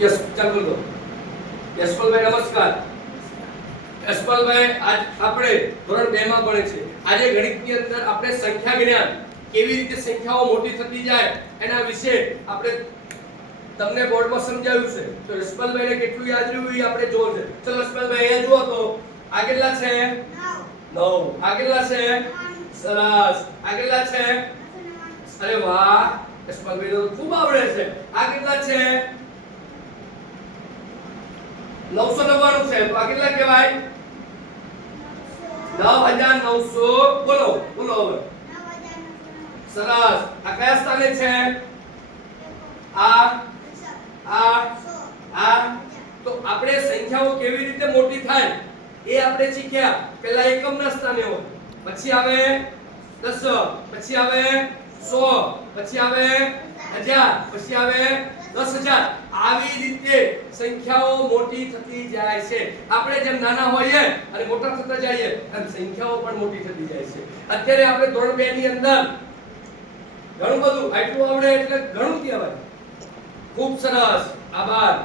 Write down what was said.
Yes ચાલ બોલ દો. યશપાલભાઈ નમસ્કાર. યશપાલભાઈ આજ આપણે ધોરણ 2 માં ભણે છે. આજે ગણિતની અંદર આપણે સંખ્યા જ્ઞાન કેવી રીતે સંખ્યાઓ મોટી થતી જાય એના વિશે આપણે તમને બોર્ડમાં સમજાવ્યું છે. તો યશપાલભાઈને કેટલું યાદ રહ્યું એ આપણે જોવું છે. ચલો યશપાલભાઈ અહીંયા જુઓ તો આ કેટલા છે? 9. આ કેટલા છે? સરસ. આ કેટલા છે? અરે વાહ, યશપાલભાઈ તો ખૂબ આવડે છે. આ કેટલા છે? 999 છે. તો આ કેટલા કહેવાય? 9900. બોલો બોલો હવે. સરસ. આ કયા સ્થાને છે? આ તો આપણે સંખ્યાઓ કેવી રીતે મોટી થાય એ આપણે શીખ્યા. પહેલા એકમના સ્થાને હોય, પછી આવે 10, પછી આવે 100, પછી આવે 1000, પછી આવે 10000. આવી રીતે સંખ્યાઓ મોટી થતી જાય છે. આપણે જેમ નાના હોઈએ અને મોટા થતા જઈએ એમ સંખ્યાઓ પણ મોટી થતી જાય છે. અત્યારે આપણે ધોરણ 2 ની અંદર ઘણું બધું આટલું આવડે એટલે ઘણું કહેવાય. ખૂબ સરસ. આભાર.